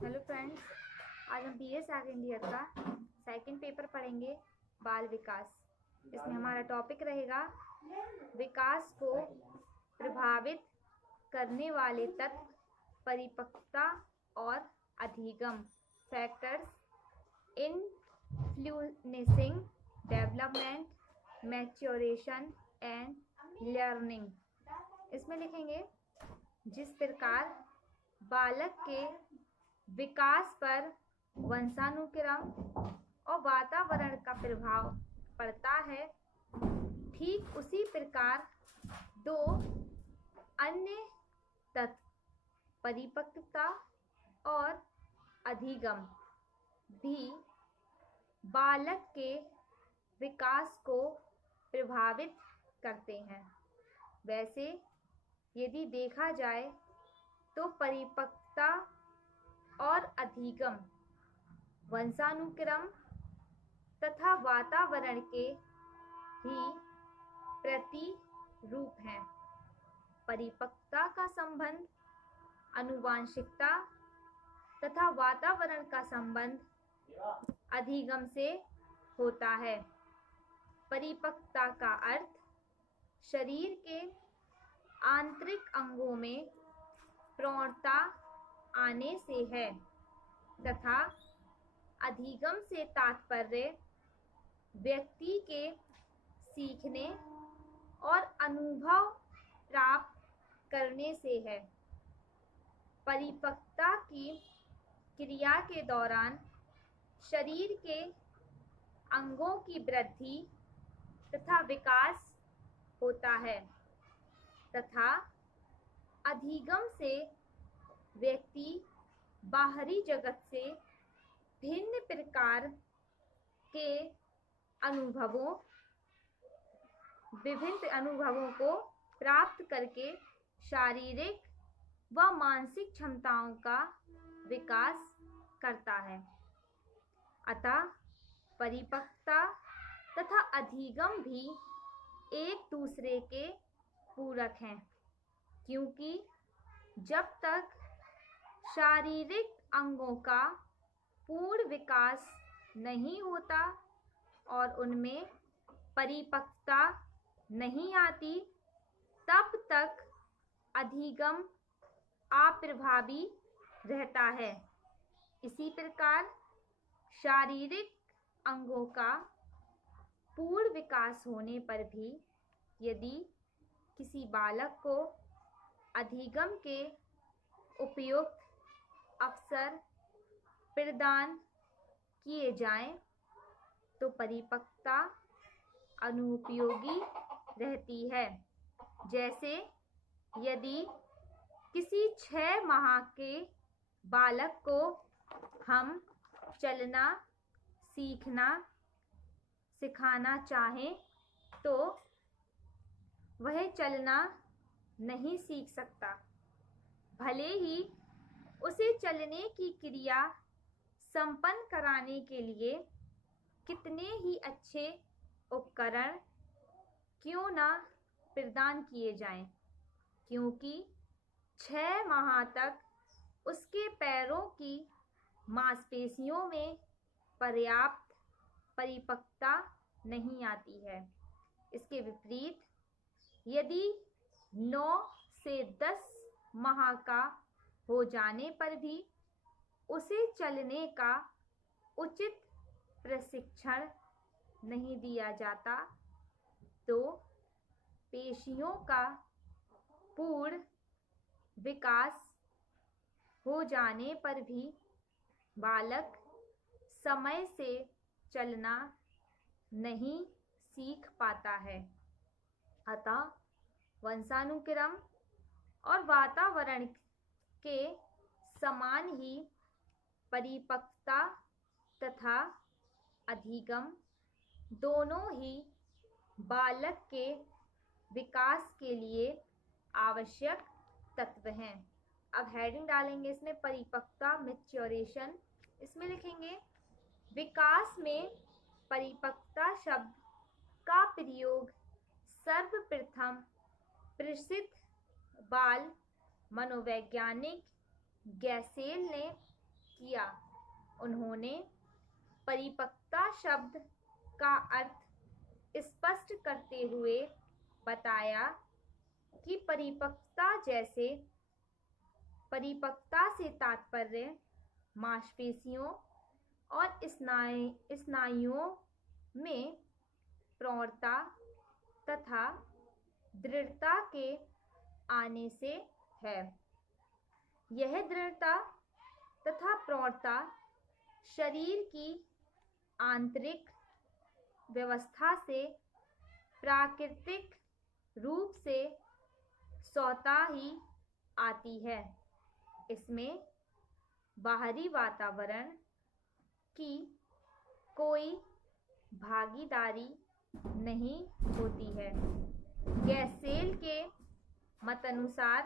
Hello friends, आज हम BA second year का सेकंड पेपर पढ़ेंगे, बाल विकास। इसमें हमारा टॉपिक रहेगा विकास को प्रभावित करने वाले तत्व, परिपक्वता और अधिगम, factors influencing development, maturation and learning. इसमें लिखेंगे जिस प्रकार बालक के विकास पर वंशानुक्रम और वातावरण का प्रभाव पड़ता है, ठीक उसी प्रकार दो अन्य तत्व, परिपक्वता और अधिगम, भी बालक के विकास को प्रभावित करते हैं। वैसे यदि देखा जाए तो परिपक्वता और अधिगम वंशानुक्रम तथा वातावरण के ही प्रतिरूप हैं। परिपक्वता का संबंध आनुवंशिकता तथा वातावरण का संबंध अधिगम से होता है। परिपक्वता का अर्थ शरीर के आंतरिक अंगों में प्रौढ़ता आने से है तथा अधिगम से तात्पर्य व्यक्ति के सीखने और अनुभव प्राप्त करने से है। परिपक्वता की क्रिया के दौरान शरीर के अंगों की वृद्धि तथा विकास होता है तथा अधिगम से व्यक्ति बाहरी जगत से भिन्न प्रकार के विभिन्न अनुभवों को प्राप्त करके शारीरिक व मानसिक क्षमताओं का विकास करता है। अतः परिपक्वता तथा अधिगम भी एक दूसरे के पूरक हैं, क्योंकि जब तक शारीरिक अंगों का पूर्ण विकास नहीं होता और उनमें परिपक्वता नहीं आती, तब तक अधिगम अप्रभावी रहता है। इसी प्रकार शारीरिक अंगों का पूर्ण विकास होने पर भी यदि किसी बालक को अधिगम के उपयुक्त अवसर प्रदान किए जाएं तो परिपक्वता अनुपयोगी रहती है। जैसे यदि किसी 6 माह के बालक को हम चलना सिखाना चाहें तो वह चलना नहीं सीख सकता, भले ही उसे चलने की क्रिया संपन्न कराने के लिए कितने ही अच्छे उपकरण क्यों ना प्रदान किए जाएं, क्योंकि 6 माह तक उसके पैरों की मांसपेशियों में पर्याप्त परिपक्वता नहीं आती है। इसके विपरीत यदि 9 से 10 माह का हो जाने पर भी उसे चलने का उचित प्रशिक्षण नहीं दिया जाता तो पेशियों का पूर्ण विकास हो जाने पर भी बालक समय से चलना नहीं सीख पाता है। अतः वंशानुक्रम और वातावरण के समान ही परिपक्वता तथा अधिगम दोनों ही बालक के विकास के लिए आवश्यक तत्व हैं। अब हेडिंग डालेंगे इसमें परिपक्वता, मैच्योरेशन। इसमें लिखेंगे विकास में परिपक्वता शब्द का प्रयोग सर्वप्रथम प्रसिद्ध बाल मनोवैज्ञानिक गैसेल ने किया। उन्होंने परिपक्वता शब्द का अर्थ स्पष्ट करते हुए बताया कि परिपक्वता से तात्पर्य मांसपेशियों और स्नायुओं में प्रौढ़ता तथा दृढ़ता के आने से है। यह दृढ़ता तथा प्रौढ़ता शरीर की आंतरिक व्यवस्था से प्राकृतिक रूप से स्वतः ही आती है। इसमें बाहरी वातावरण की कोई भागीदारी नहीं होती है। गैसेल के मतानुसार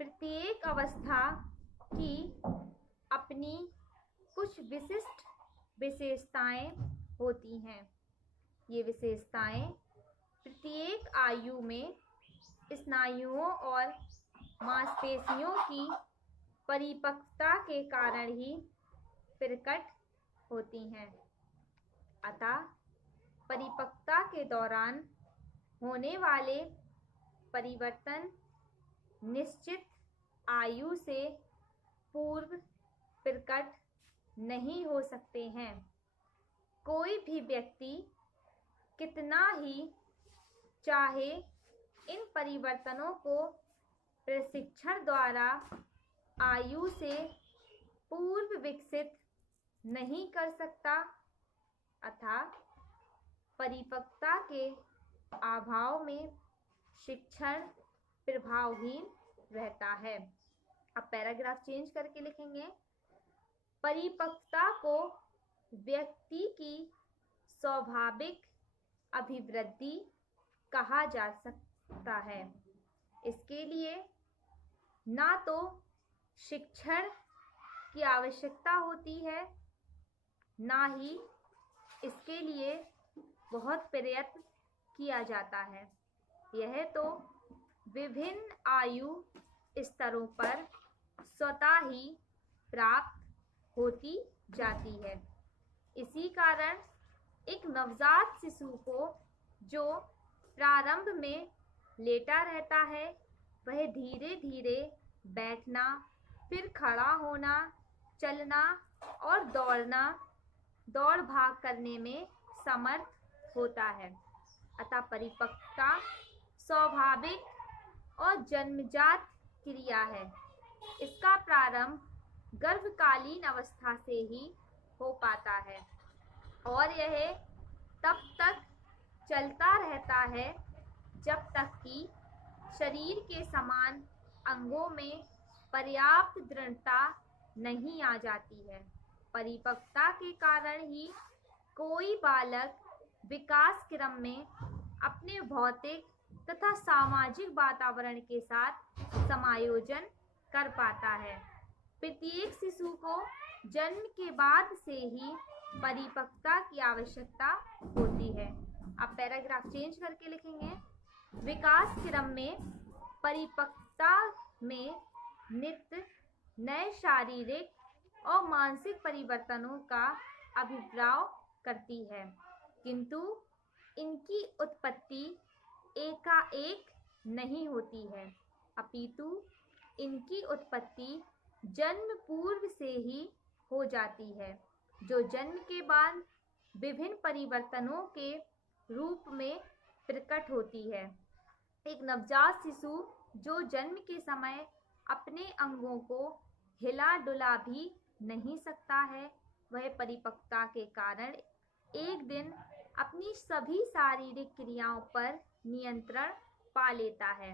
प्रत्येक अवस्था की अपनी कुछ विशिष्ट विशेषताएं होती हैं। ये विशेषताएं प्रत्येक आयु में स्नायुओं और मांसपेशियों की परिपक्वता के कारण ही प्रकट होती हैं। अतः परिपक्वता के दौरान होने वाले परिवर्तन निश्चित आयु से पूर्व प्रकट नहीं हो सकते हैं। कोई भी व्यक्ति कितना ही चाहे इन परिवर्तनों को प्रशिक्षण द्वारा आयु से पूर्व विकसित नहीं कर सकता, अतः परिपक्वता के अभाव में शिक्षण प्रभावहीन रहता है। अब पैराग्राफ चेंज करके लिखेंगे। परिपक्वता को व्यक्ति की स्वाभाविक अभिवृद्धि कहा जा सकता है। इसके लिए ना तो शिक्षण की आवश्यकता होती है, ना ही इसके लिए बहुत प्रयत्न किया जाता है। यह तो विभिन्न आयु स्तरों पर स्वतः ही प्राप्त होती जाती है। इसी कारण एक नवजात शिशु को जो प्रारंभ में लेटा रहता है, वह धीरे धीरे बैठना, फिर खड़ा होना, चलना और दौड़ भाग करने में समर्थ होता है। अतः परिपक्वता स्वाभाविक और जन्मजात क्रिया है। इसका प्रारंभ गर्भकालीन अवस्था से ही हो पाता है और यह तब तक चलता रहता है जब तक कि शरीर के समान अंगों में पर्याप्त दृढ़ता नहीं आ जाती है। परिपक्वता के कारण ही कोई बालक विकास क्रम में अपने भौतिक तथा सामाजिक वातावरण के साथ समायोजन कर पाता है। प्रत्येक शिशु को जन्म के बाद से ही परिपक्वता की आवश्यकता होती है। अब पैराग्राफ चेंज करके लिखेंगे। विकास क्रम में परिपक्वता में नित्य नए शारीरिक और मानसिक परिवर्तनों का आविर्भाव करती है, किंतु इनकी उत्पत्ति एकाएक नहीं होती है, अपितु इनकी उत्पत्ति जन्म पूर्व से ही हो जाती है, जो जन्म के बाद विभिन्न परिवर्तनों के रूप में प्रकट होती है। एक नवजात शिशु जो जन्म के समय अपने अंगों को हिला डुला भी नहीं सकता है, वह परिपक्वता के कारण एक दिन अपनी सभी शारीरिक क्रियाओं पर नियंत्रण पा लेता है।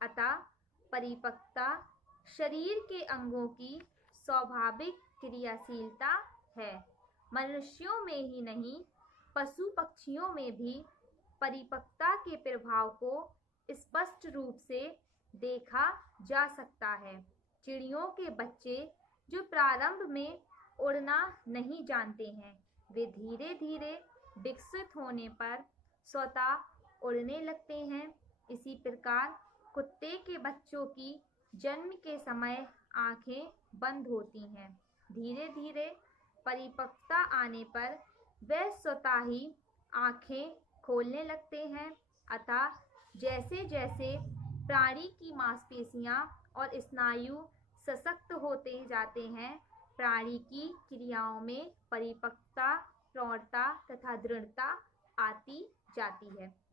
अतः परिपक्वता शरीर के अंगों की स्वाभाविक क्रियाशीलता है। मनुष्यों में ही नहीं, पशु पक्षियों में भी परिपक्वता के प्रभाव को स्पष्ट रूप से देखा जा सकता है। चिड़ियों के बच्चे जो प्रारंभ में उड़ना नहीं जानते हैं, वे धीरे धीरे विकसित होने पर स्वतः उड़ने लगते हैं। इसी प्रकार कुत्ते के बच्चों की जन्म के समय आंखें बंद होती हैं धीरे धीरे परिपक्वता आने पर वे स्वतः ही आंखें खोलने लगते हैं। अतः जैसे जैसे प्राणी की मांसपेशियां और स्नायु सशक्त होते जाते हैं, प्राणी की क्रियाओं में परिपक्वता, प्रौढ़ता तथा दृढ़ता आती जाती है।